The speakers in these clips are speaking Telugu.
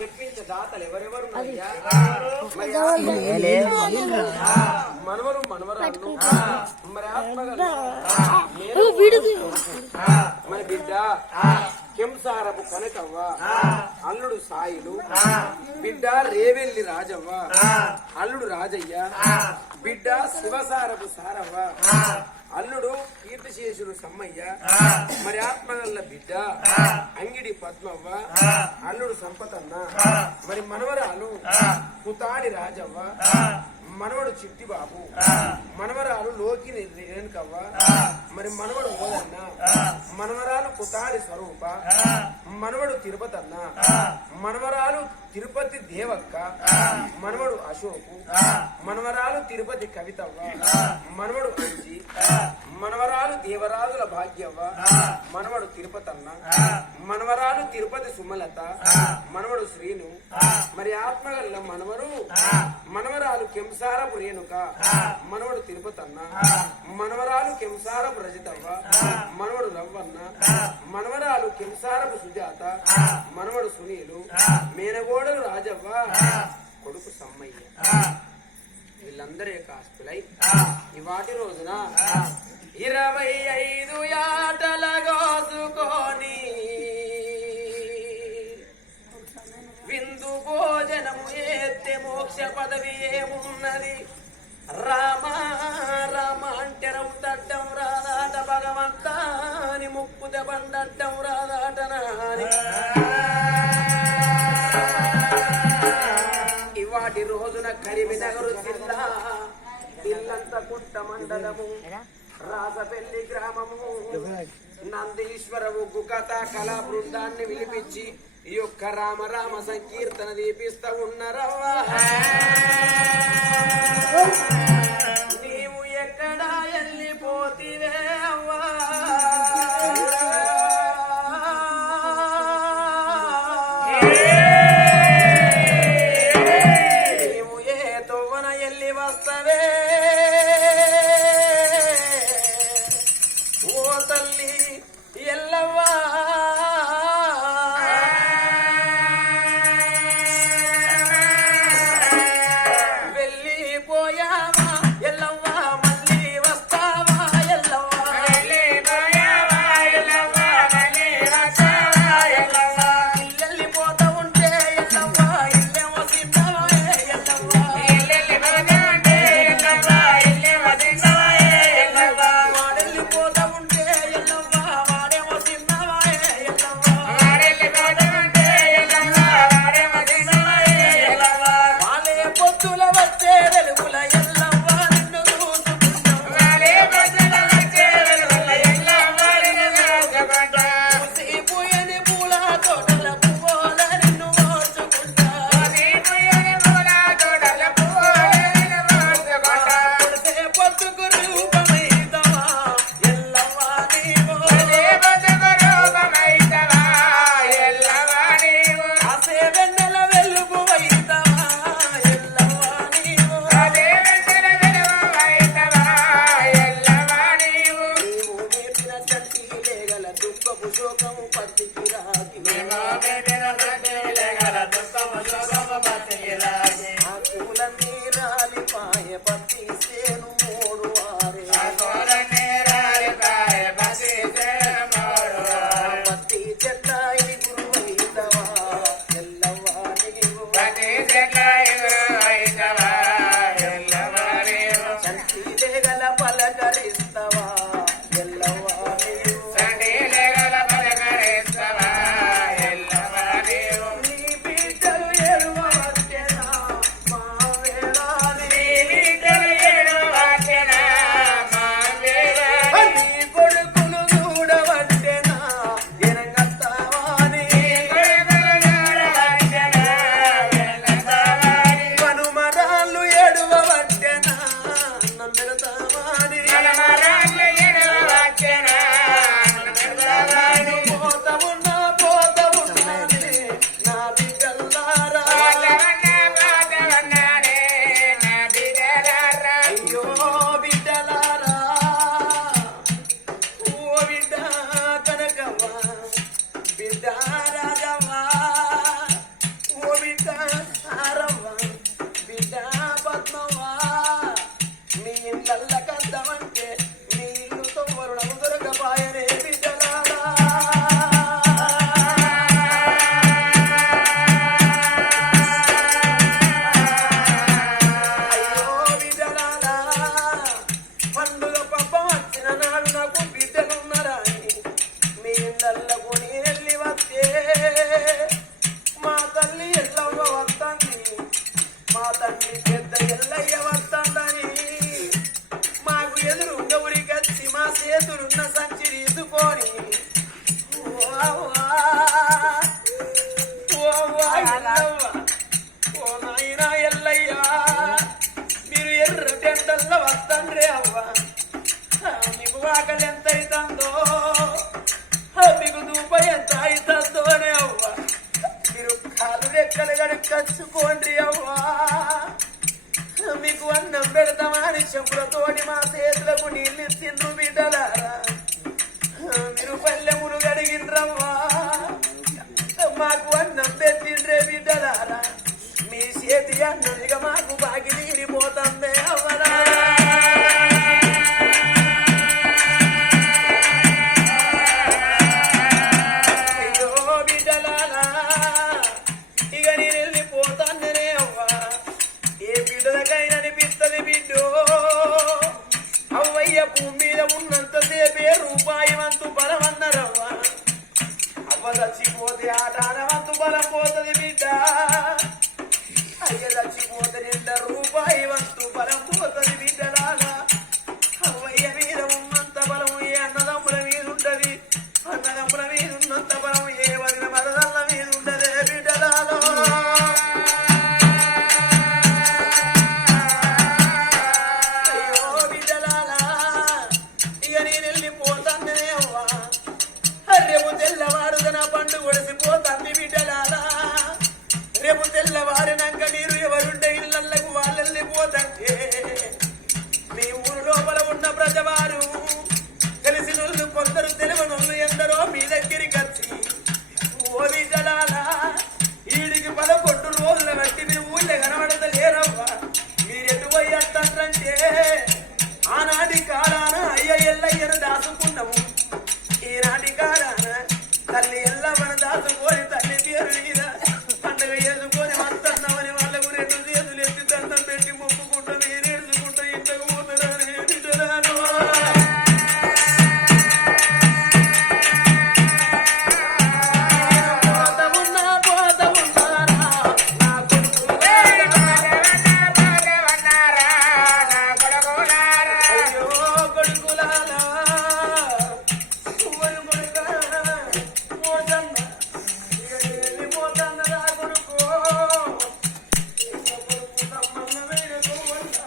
దాతలు ఎవరెవరు మనవరు మనవరాలు మరి ఆత్మగల మన బిడ్డ కెంసారపు కనకవ్వ అల్లుడు సాయిలు బిడ్డ రేవెల్లి రాజవ్వ అల్లుడు రాజయ్య బిడ్డ శివసారపు సారవ్వ అల్లుడు కీర్తిశేషుడు సమ్మయ్య మరి ఆత్మగల్ల బిడ్డ అంగిడి పద్మవ్వ అల్లుడు సంపతన్న మరి మనవరాలు కుతాడి రాజవ్వ మనవడు చిట్టిబాబు మనవరాలు లోకిని రేణుకవ్వ మరి మనవడు ఓదన్న మనవరాలు కుతాడి స్వరూప మనవడు తిరుపతన్న మనవరాలు తిరుపతి దేవక్క మనవడు అశోకు మనవరాలు తిరుపతి కవితవ్వ మనవడు అంజి మనవరాలు దేవరాజుల భాగ్యవ్వ మనవడు తిరుపతన్న మనవరాలు తిరుపతి సుమలత మనవడు శ్రీను మరి ఆత్మగల్ల మనవరు మనవరాలు కెంసారపు రేణుక మనవడు తిరుపతన్న మనవరాలు కెంసారపు రజితవ్వ మనవడు రవ్వన్న మనవరాలు కెంసారపు సుజాత మనవడు సునీలు మేనగోడలు రాజవ్వ కొడుకు సమ్మయ్య వీళ్ళందరి యొక్క ఆస్తులై ఇవాటి రోజున 25 యాటల కోసుకొని విందు భోజనము ఎత్తే మోక్ష పదవి ఏమున్నది రామ రామ అంటే రౌతడ్డం రాదాట భగవంతాని ముక్కుద బండడ్డం రాదాటనాని ఇవాటి రోజున కరీంనగర్ జిల్లా ఇల్లంత కుంట మండలము రాసపల్లి గ్రామము నందీశ్వర ఉగ్గు కథ కళా బృందాన్ని పిలిపించి ఈ యొక్క రామ రామ సంకీర్తన దీపిస్తా ఉన్నారవ్వా నీవు ఎక్కడా వెళ్ళిపోతివే అవ్వా నీవు ఏ తోవన వెళ్ళి వస్తవే ఓ తల్లి ఎల్లవ్వా వెళ్ళిపోయావా ఎల్లవ్వా మళ్ళీ వస్తావా ఎల్లవ్వా ఓ నాయనా ఎల్లయ్యా మీరు ఎర్ర టెండల్లో వస్తండ్రే అవ్వ మీకు ఆకలి ఎంత అవుతుందో మీకు దూప ఎంత అవుతుందోనే అవ్వ మీరు కాలు రెక్కలు కచ్చుకోండి అవ్వా మీకు అన్నం పెడతామని చెప్పులతోటి మా చేతులకు నీళ్ళు ఇచ్చిండ్రు బిడ్డలారా మీరు పల్లెములు గడిగిండ్రవ్వా మాకు అన్నం పెట్టిండ్రే బిడ్డలారా మీ చేతి అన్నదిగా మాకు బాగి తీరిపోతుందే అవ్వరా అయ్యో బిడ్డలారా ఇక నేను వెళ్ళిపోతానే అవ్వా ఏ బిడ్డలకైనా అనిపిస్తుంది బిడ్డో అవ్వయ్య భూమి మీద ఉన్నంతసేపే రూపాయి వంతు బలం అన్నారవ్వా అవ్వ చచ్చిపోతే ఆటాడవంతు బలం పోతుంది బిడ్డ అయ్య చచ్చిపోతే నిండా రూపాయి వంతు బలం పోతుంది బిడ్డలాగా అవ్వయ్య మీద ఉన్నంత బలం ఏ అన్నదమ్ముల మీద ఉంటది అన్నదమ్ముల మీద ఉన్నంత బలం ఏ వదిన మరదళ్ళ మీద ఉండదే బిడ్డలాలో అయ్యో బిడ్డలాలా ఇక నేను వెళ్ళిపోతానే అవ్వా రేపు తెల్లవారుగా నా పండు ఒడిసిపోతాంది బిడ్డలారా రేపు తెల్లవారినాక మీరు ఎవరుంటే ఇళ్లకు వాళ్ళు వెళ్ళిపోతంటే మీ ఊరు లోపల ఉన్న ప్రజవారు తెలిసినోళ్ళు కొందరు తెలియనోళ్ళు ఎందరో మీ దగ్గరికి వచ్చి ఓ బిడ్డలారా వీడికి 11 రోజుల బట్టి మీరు ఊళ్ళో కనబడతలేరవ్వా మీరు ఎటు పోయి వస్తారంటే ఆనాటి కాలాన అయ్య ఎల్లయ్యను దాచుకున్నాము ఈనాటి కాలాన తల్లి ఎల్లమ్మను దాచుకొని తల్లి పేరు మీద పండుగ చేసుకొని వస్తున్నామని వాళ్ళకు 2 చేతులు ఎత్తి దండం పెట్టి మొక్కుకుంటూ మీరు ఏడ్చుకుంటూ ఇంతకు పోతున్నారని బిడ్డలాను పోత ఉన్నారా నా కొడుకు అయ్యో కొడుకులారా సువ్వరు కొడుకా పోతన్న ఇక వెళ్ళిపోతన్నరా కొడుకు కొడుకు సంబంధమైన గోవంట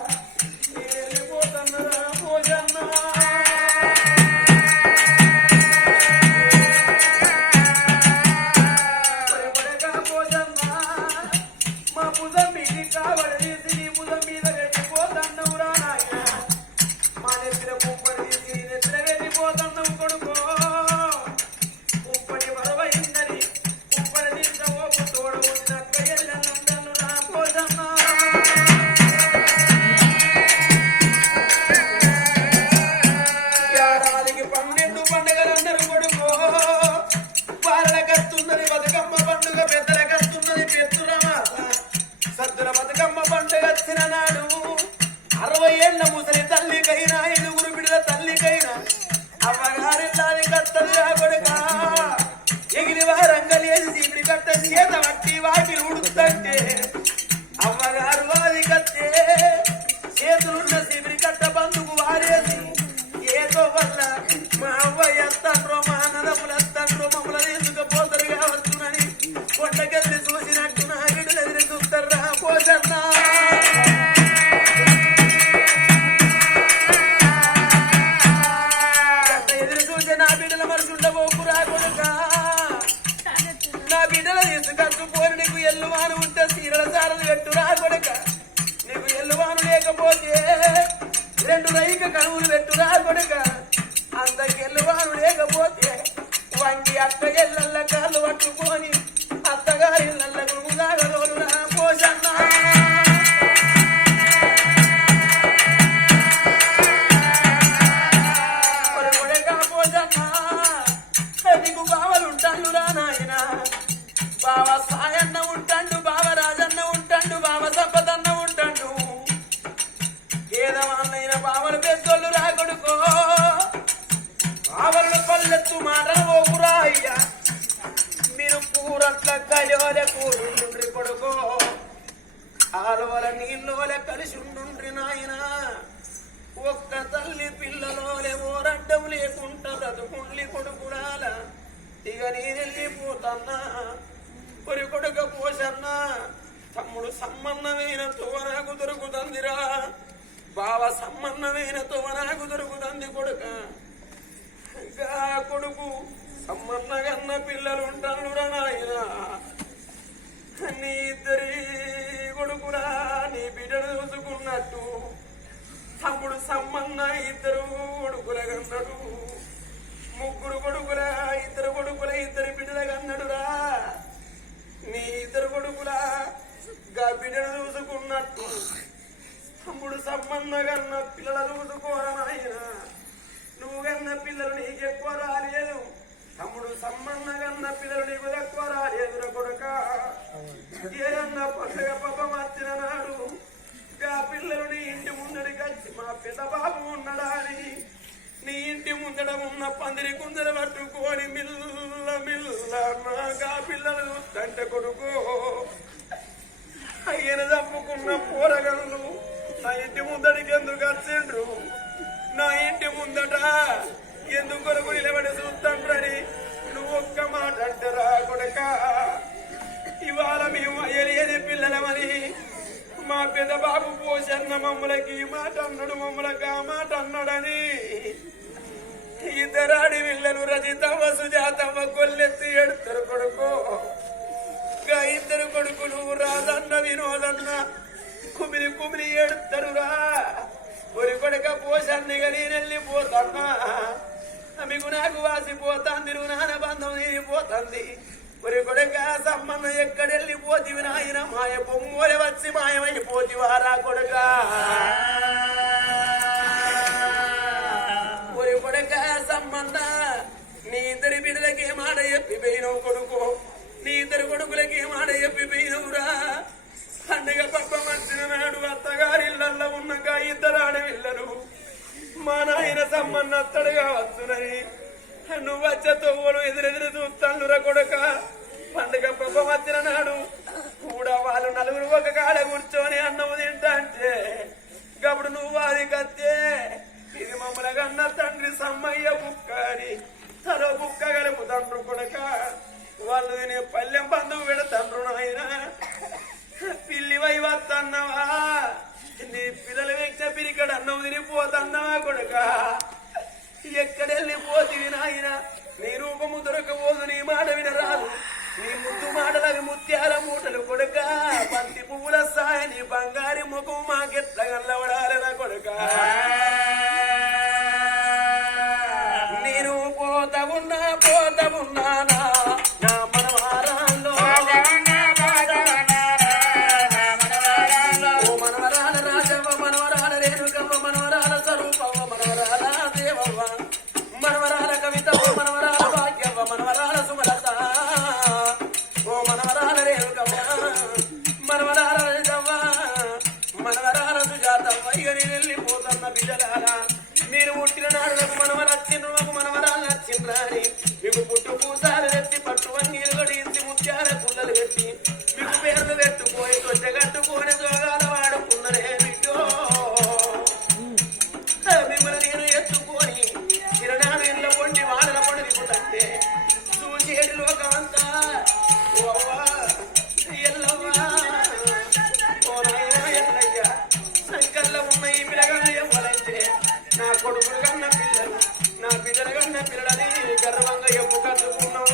వెళ్ళిపోతన్నరా పోజన్న పోజన్న మా భుజం మీద కావడి తీసి నీ భుజం మీద వెళ్ళిపోతన్నవురా నాయన మా నెత్తిన కుప్పడి తీసి నీ నెత్తిన వెళ్ళిపోతున్నావు కొడుకో కుప్పడి బరువైందని కుప్పడి తీసిన ఓపు తోడు ఉన్నట్టు ఎల్లనుండను నా పోజన్న ఏడాదికి 12 పండుగలన్నారు కొడుకో బాలలకస్తున్నది బతుకమ్మ పండుగ పెద్దలకస్తున్నది పెత్తురమాత సద్దుల బతుకమ్మ పండుగ వచ్చిన నాడు 60 ఏళ్ల ముసలి తల్లికైనా 5 బిడ్డల తల్లికైనా అవ్వగారి కత్తది రా కొడుక ఎగిరి వారంగలేసి చీపిడి కట్ట చేత వట్టి వాకి ఉడుతుంటే అవ్వగారు వారి కత్తే చేతులున్న చీపిడి కట్ట బందుకు వారేసి ఏదో వల్ల మా అవ్వ ఎత్తండ్రో మా అన్నదమ్ములు ఎత్తండ్రో మమ్మల్ని తీసుకుపోతారు కావచ్చునని కొండకెళ్ళి చూసినట్టు నా బిడ్డలు ఎదిరి చూస్తారా పోజన్నా ఎదురు చూసే నా బిడ్డల మనసు ఉండబోకురా కొడుక నా బిడ్డల తీసుకొచ్చుకోని నీకు ఎల్లువాను ఉంటే సీరల సారలు పెట్టురా కొడుక నీకు ఎల్లువాను లేకపోతే 2 రైక కనువులు పెట్టురా కొడుక అంతకెల్లువాను లేకపోతే వంగి అత్త ఎల్లల్ల కాళ్ళు పట్టుకొని అత్తగారి ఇళ్ళకు దాగలోనురా పోషన్న నీకు బావలుంటానురా నాయన బావ సాయన్న ఉంటాడు బావ రాజన్న ఉంటాడు బావ సంపదన్న ఉంటాడు ఏదవాళ్ళైన బావలు పెద్దోళ్ళు రా కొడుకో బావలను పల్లెత్తు మాటలు పోకురా అయ్యా మీరు కూరట్ల కలివలే కూరుండ్రి కొడుకో ఆలవల నీళ్ళోలే కలిసి ఉండుండ్రి నాయన ఒక్క తల్లి పిల్లలోలే ఓరడ్డం లేకుండా చదువుకుండ్లి కొడుకుడాల ఇక నేను వెళ్ళిపోతన్నా కొరి కొడుక పోసన్న సంబంధమైన తోవ నాకు దొరుకుతుందిరా, బావ సంబంధమైన తోవ నాకు దొరుకుతుంది కొడుక. కొడుకు సంబంధగన్న పిల్లలు ఉంటానురా నాయన, నీ ఇద్దరి కొడుకురా నీ బిడ్డను చూసుకున్నట్టు తమ్ముడు సంబంధ ఇద్దరు కొడుకుల కన్నాడు, ముగ్గురు కొడుకుల ఇద్దరు కొడుకుల ఇద్దరి బిడ్డల కన్నాడురా. నీ ఇద్దరు కొడుకుల గా బిడ్డను చూసుకున్నట్టు తమ్ముడు సంబంధ కన్న పిల్లల చూసుకోరా నాయన. నువ్వు కన్న పిల్లలు నీకు ఎక్కువ రాలేదు, తమ్ముడు సంబంధ కన్న పిల్లలు నీకు ఎక్కువ రాలేదురా కొడుక. ఏదన్నా పండుగ పాపం వచ్చిన నాడు గా పిల్లలు నీ ఇంటి ముందడికి వచ్చి మా పెద్ద బాబు ఉన్నాడా అని నీ ఇంటి ముందడ ఉన్న పందిరి కుందర పట్టుకొని మిల్ల మిల్ల గా పిల్లలు చూస్తంటే కొడుకు అయ్యన చంపుకున్న పోరగలను నా ఇంటి ముందడికి ఎందుకు వచ్చిండ్రు, నా ఇంటి ముందట ఎందుకు కొరకు నిలబడి చూస్తాండ్రని నువ్వు ఒక్క మాట అంటారా కొడుక. ఇవాళ మేము అయ్యలేని పిల్లలమని మా పెద్ద బాబు పోషన్న మమ్మలకి ఈ మాట అన్నాడు, మమ్మలకి ఆ మాట అన్నాడని ఇద్దరాడి పిల్లలు రజితమ్మ సుజాతమ్మ కొల్లెత్తి ఎడతారు కొడుకు. ఇద్దరు కొడుకులు రాజన్న వినోదన్న కుమిలి కుమిలి ఏడుతారురా. ఒరి కొడుక పోషన్నగా నేను వెళ్ళిపోతాన్నా, మీకు నాకు వాసిపోతాంది, నువ్వు నాన్న బంధం తీరిపోతుంది. ఒరి కొడుక సంబంధం ఎక్కడెళ్ళిపోతివి నాయన, మాయ పొమ్మోలే వచ్చి మాయమైపోతివారా కొడుక. ఒరి కొడుక సంబంధ నీ ఇద్దరి బిడ్డలకి మాట చెప్పి పోయినవు కొడుకు, నీ ఇద్దరు కొడుకులకి మాట చెప్పి పోయినవురా. పండుగ పప్ప వచ్చిన నాడు అత్తగారిళ్ళల్లో ఉన్నాక ఇద్దరు ఆడపిల్లలు మా నాయన సంబంధం అత్తడుగా వస్తున్నది, నువ్వు వచ్చే తొవ్వలు ఎదురెదురు చూస్తానురా కొడుక. పండుగ పప్ప వచ్చిన నాడు కూడా వాళ్ళు నలుగురు ఒక కాడ కూర్చొని అన్నము తింటా అంటే గప్పుడు నువ్వు అది కత్తే ఇది మమ్మల్ని కన్న తండ్రి సమ్మయ్య బుక్క అని తరో బుక్క గలుపుతండ్రు కొడుక. వాళ్ళు తినే పల్లెం బంధువు పెడతండ్రు నాయన. పిల్లి వై వద్దన్నవా, నీ పిల్లలు వెచ్చ పిరికడ అన్నం తినిపోతన్నవా కొడుక. ఎక్కడెళ్ళిపోతివి నాయన, నీ రూపము దొరకబోదు, నీ మాట వినరాదు, నీ ముద్దు మాటలవి ముత్యాల మూటలు కొడుక. బంతి పువ్వుల సాయ నీ బంగారి ముఖం మాకెట్ల గల్లవడాలరా కొడుక. నేను పోతవున్నానా నా మనవారాల్లో, ఓ మనవరాల రాజవ్వ, మనవరాల రేణుకవ్వ, మనవరాల స్వరూపవ్వ, మనవరాల దేవవ్వ, మనవరాల కవితవ్వ, మనవరాల భాగ్యవ్వ, మనవరాల సుమలత, ఓ మనవరాల రేణుకవ్వ, మనవరాల రజవ్వ, మనవరాల సుజాతవ్వ. ఇక నేను వెళ్ళిపోతున్న బిడ్డలాల, మీరు పుట్టిన నాడు నాకు మనవలు వచ్చిండ్రు, మాకు మనవరాలు వచ్చిండ్రా అని మీకు పుట్టు పూసాలు తెచ్చి పట్టు వంగీలు కొడిసి ముత్యాల పుల్లలు పెట్టి మీకు పేర్లు పెట్టుకోని తొట్టె కట్టుకొని జోగాలు వాడుకున్నరే బిడ్డో. మిమ్మల్ని నేను ఎత్తుకొని చిరనాడు ఇళ్ళ పొండి వాడల పొడి దిగుతంటే చూసేటి లోకమంతా ఓ అవ్వా ఎల్లవ్వా, ఓ నాయనా ఎల్లయ్యా, సంకల్లో ఉన్న ఈ పిల్లగాళ్ళు ఎవ్వరైతే నా కొడుకులు కన్న పిల్లలు, నా పిల్లలు కన్న పిల్లలని గర్వంగా ఎప్పు కట్టుకున్నావు.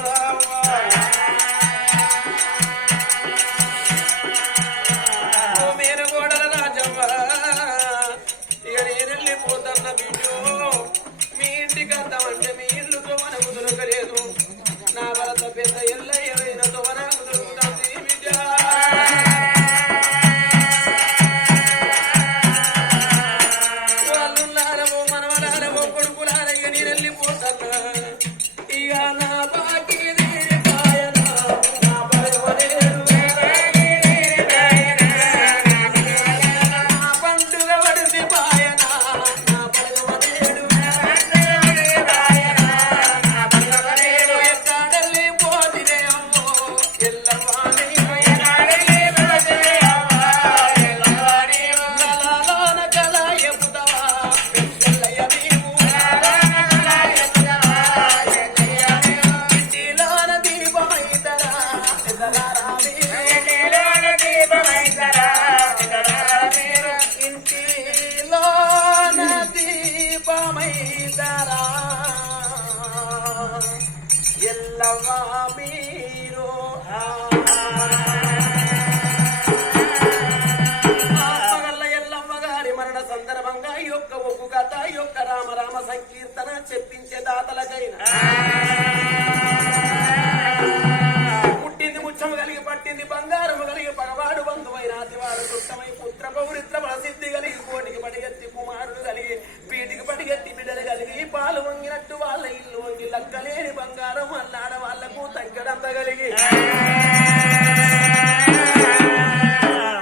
బంగారం అన్నాడ వాళ్లకు తగ్గడంత కలిగి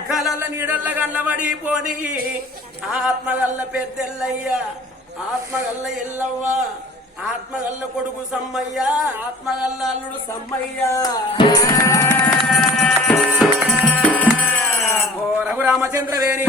కలల నీడల్ల గల్లబడిపోని ఆత్మగల్ల పెద్దెల్లయ్య ఆత్మగల్ల ఎల్లవ్వ ఆత్మగల్ల కొడుకు సమ్మయ్య ఆత్మగల్ల అల్లుడు సమ్మయ్య ఓ రఘురామచంద్రవేణి